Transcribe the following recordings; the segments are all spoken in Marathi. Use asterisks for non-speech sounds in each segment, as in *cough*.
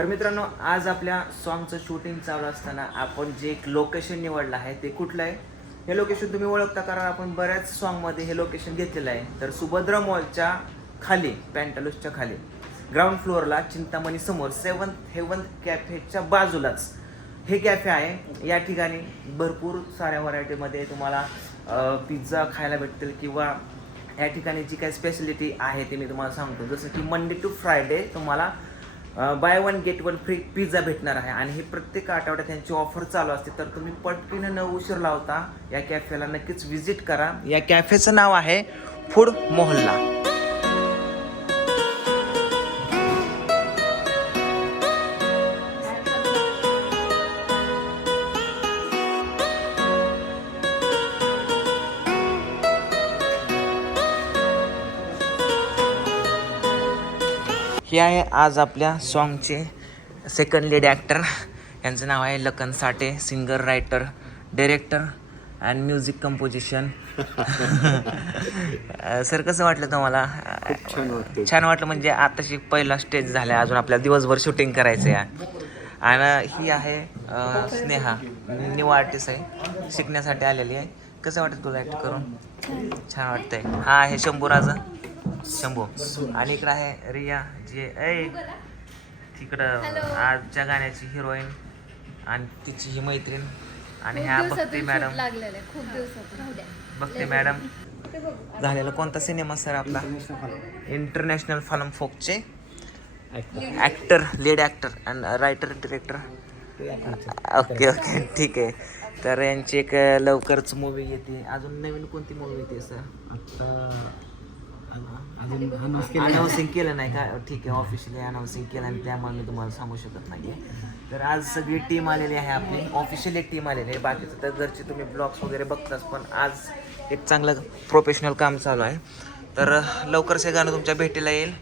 तर मित्रांनो आज आपल्या सॉन्गचं शूटिंग चालू असताना आपण जे एक लोकेशन निवडलं आहे ते कुठलं आहे? हे लोकेशन तुम्ही ओळखता कारण आपण बऱ्याच सॉन्गमध्ये हे लोकेशन घेतलेलं आहे. तर सुभद्रा मॉलच्या खाली पॅन्टालूसच्या खाली ग्राउंड फ्लोअरला चिंतामणी समोर सेवन्थ हेवन्थ कॅफेच्या बाजूलाच हे कॅफे आहे. या ठिकाणी भरपूर साऱ्या व्हरायटीमध्ये तुम्हाला पिझ्झा खायला भेटतील किंवा या ठिकाणी जी काही स्पेशलिटी आहे ते मी तुम्हाला सांगतो. जसं की मंडे टू फ्रायडे तुम्हाला buy one get one free pizza भेटणार आहे. आणि हे प्रत्येक आठवड्यात त्यांची ऑफर चालू असते. तर तुम्ही पटकीनं न उशीर लावता या कॅफेला नक्कीच व्हिजिट करा. या कॅफेचं नाव आहे फूड मोहल्ला हे आहे आज आपल्या सॉन्गचे सेकंड लीड ॲक्टर यांचं नाव आहे Lakhan Sathe singer writer director and music composition sir कसं वाटलं तुम्हाला? छान वाटलं म्हणजे आताशी पहिला स्टेज झाला अजून आपल्याला दिवसभर शूटिंग करायचं आहे आणि ही आहे स्नेहा. न्यू आर्टिस्ट आहे. शिकण्यासाठी आलेली आहे. कसं वाटतं तुला ॲक्ट करून? छान. वाटतंय. हा आहे शंभू राजा शंभू. आणि इकडं आहे रिया जे ऐ तिकडं आजच्या गाण्याची हिरोईन आणि तिची ही मैत्रीण. आणि ह्या भक्ती मॅडम. लागलेलं आहे. खूप दिवसात राहू द्या. भक्ती मॅडम. झालेला कोणता सिनेमा सर आपला? International film फोकचे actor lead actor and writer director okay okay ठीक आहे. तर यांची एक लवकरच मूवी येते. अजून नवीन कोणती मूवी येते सर आता अजून अनाऊन्स केलं अनाऊन्सिंग केलं नाही का? ठीक आहे ऑफिशियली अनाऊन्सिंग केलं आणि त्यामुळे मी तुम्हाला सांगू शकत नाही तर आज सगळी टीम आलेली आहे आपली. ऑफिशियल एक टीम आलेली आहे. बाकीचं तर घरचे तुम्ही ब्लॉग्स वगैरे बघताच पण आज एक चांगलं प्रोफेशनल काम चालू आहे. तर लवकरच हे गाणं तुमच्या भेटीला येईल.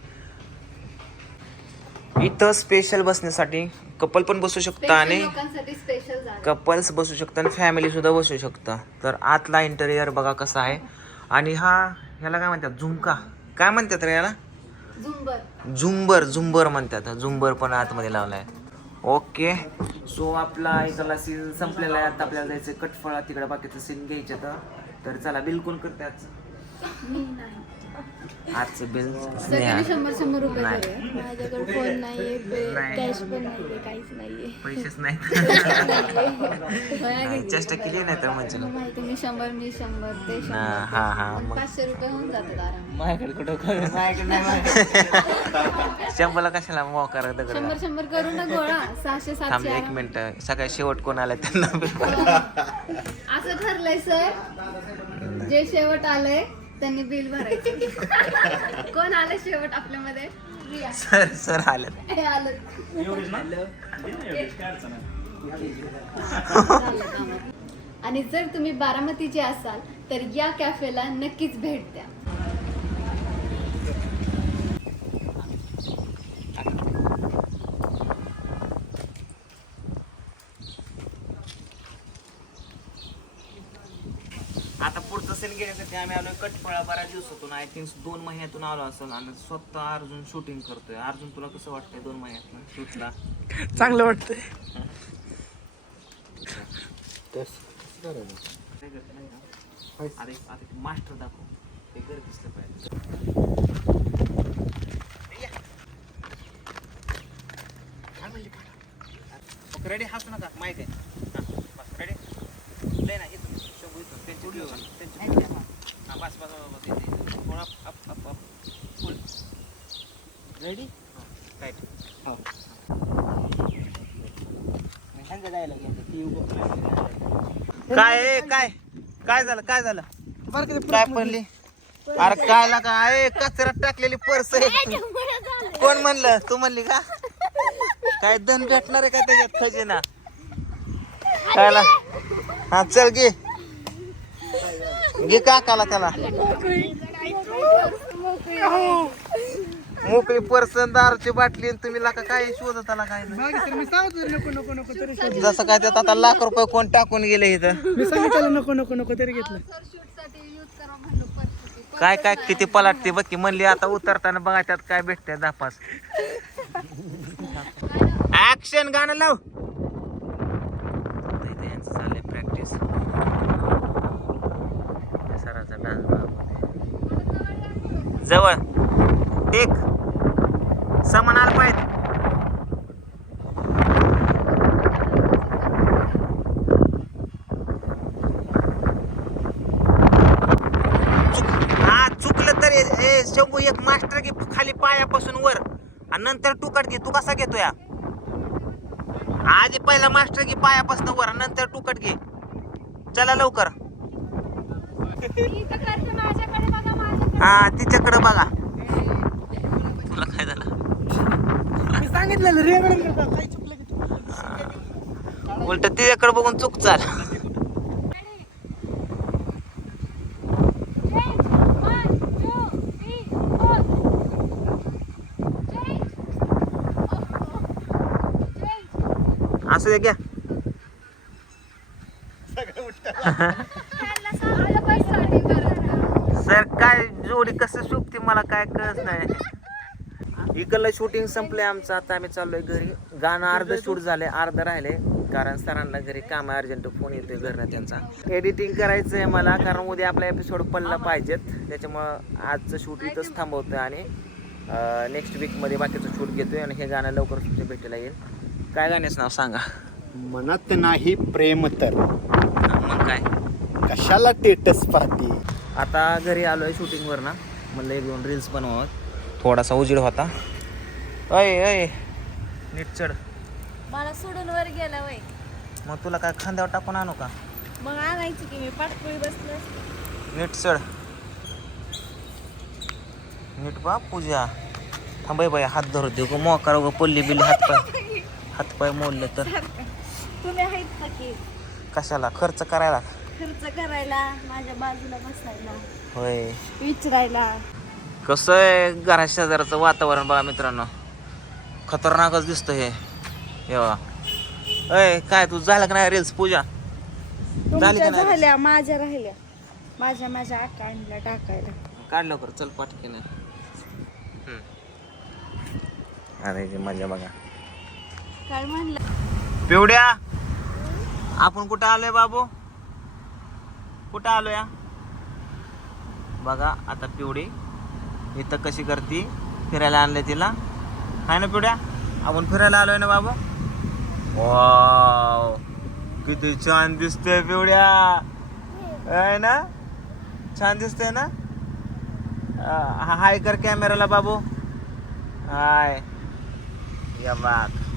इथं स्पेशल बसण्यासाठी कपल पण बसू शकता आणि लोकांसाठी स्पेशल झालं. कपल्स बसू शकता आणि फॅमिली सुद्धा बसू शकता. तर आतला इंटेरियर बघा कसा आहे. आणि हा ह्याला काय म्हणतात? झुमका. काय म्हणतात रे याला झुंबर. झुंबर झुंबर म्हणतात. झुंबर पण आतमध्ये लावलाय. ओके सो आपला इथला सीन संपलेला आहे. आता आपल्याला जायचं कटफळा. तिकडे बाकीचं सीन घ्यायचं तर तर चला बिल कोण करते आजचं बिल सगळ्यांनी शंभर शंभर रुपये नाही. करूया. माझ्याकडे फोन नाहीये नाही. कॅश पण नाहीये काहीच नाहीये. पैसेच *laughs* नाही. चेष्टा केली नाही तर म्हणजे तुला माहिती मी शंभर मी शंभर ते हा हा हा शंभर मग. पाचशे रुपये होऊन जातात आराम माझ्याकडे कुठं माझ्याकडे नाही शंभरला कशाला मोकार दगड शंभर शंभर करू ना गोळा. सहाशे थांब सातशे एक आराम. मिनिट. सगळ्यात शेवट कोण आला त्यांना? असं ठरलंय सर. जे शेवट आलंय त्यांनी बिल भरायचं. *laughs* कोण आलं शेवट आपल्यामध्ये? रिया. सर सर आले. हे आलं. *laughs* आणि जर तुम्ही बारामतीचे असाल तर या कॅफेला नक्कीच भेट द्या. आता पुढचं सीन घेण्यासाठी आम्ही आलोय कटफळा बऱ्याच दिवसातून. आय थिंक दोन महिन्यातून आलो असेल आणि स्वतः अर्जुन शूटिंग करतोय. अर्जुन तुला कसं वाटतंय दोन महिन्यातून शूटला चांगलं वाटतंय. अरे आता मास्टर दाखव. ते घर दिसलं पाहिजे. ओके रेडी हसू नका. माहिती आहे. रेडी राईट हो. काय आहे, काय? काय झालं? काय झालं? काय पडली अरे काय लागा आहे कचऱ्यात टाकलेली पर्स आहे. कोण म्हणलं? तू म्हणली का? काय धन भेटणार आहे का त्याच्यात खजिना? कायला हा चल घे. घे काकाला त्याला. मोकळी पर्सन दारूची बाटली आणि तुम्ही लाका काय शोधत आला काय नाही. बाकी तर मी सांगतो नको नको नको तरी शोधलं. जसं काय त्यात आता लाख रुपये कोण टाकून गेले इथं. मी सांगितलं नको नको नको तरी घेतलं. यूज करा म्हणलो काय काय किती पलाटते बघ की म्हणली आता उतरताना बघा त्यात काय भेटतंय दहा पाच ऍक्शन गाणं लाव. प्रॅक्टिस जवळ. एक. समान आलं पाहिजे. चुक- हा चुकलं तर ए- शंभू एक मास्टर की खाली पायापासून वर. आणि नंतर टुकट घे. तू कसा घेतो या? आधी पहिला मास्टर घे पायापासून वर आणि नंतर टुकट घे. चला लवकर. हा तिच्याकडे बघा. तुला काय झालं? की चुकलं. उलट तिच्याकडे बघून चूक चाल असू दे घ्या. सर काय जोडी कसं शोभते मला काय कळत नाही. इकडलं शूटिंग संपलंय आमचं आता आम्ही चाललोय घरी. गाणं अर्ध शूट झालंय अर्ध राहिले कारण सरांना घरी काम अर्जंट फोन येतोय घरनं त्यांचा. एडिटिंग करायचं आहे मला कारण उद्या आपला एपिसोड पडला पाहिजेत. त्याच्यामुळं आजचं शूट इथंच थांबवतोय आणि नेक्स्ट वीकमध्ये बाकीचं शूट घेतोय आणि हे गाणं लवकर तुमच्या भेटीला येईल. काय गाण्याचं नाव सांगा? मनात नाही प्रेम तर. मग काय? कशाला टेटस पाहते? आता घरी आलो आहे शूटिंगवर ना. म्हणलं एक दोन रील्स बनवावं. थोडासा उजीड होता. अय अय. नीट चढ. मला सोडून वर गेला वय. मग तुला काय खांद्यावर टाकून आणू का? मग आणायची की मी पाठपोळी बसलो. नीट चढ. नीट बा पूजा. थांबाय बाई हात धरू दे गो. मोकार गो पल्ली बिल्ली हात पाय. हात पाय मोडले तर. तुम्ही आहेत का की? कशाला? खर्च करायला. खर्च करायला माझ्या बाजूला बसायला होय. विचारायला. कसं आहे घरा शेजारचं वातावरण बघा मित्रांनो. खतरनाकच दिसतं हे. अय काय तू झालं का नाही रील्स पूजा? झाली का तुमच्या नाही झाल्या माझ्या राहिल्या. माझ्या माझ्या अकाउंटला टाकायला. काढ लवकर चल पाठकीने अरे जी मजा बघा. काय म्हणलं? पिवड्या आपण कुठं आलोय बाबू? कुठं आलो या? बघा आता पिवडी इथं कशी करती फिरायला आणलं तिला. हाय ना पिवड्या आपण फिरायला आलोय ना बाबू? वाव. किती छान दिसतोय पिवड्या आहे ना? छान दिसते ना? हाय कर कॅमेराला बाबू. हाय. या बाग.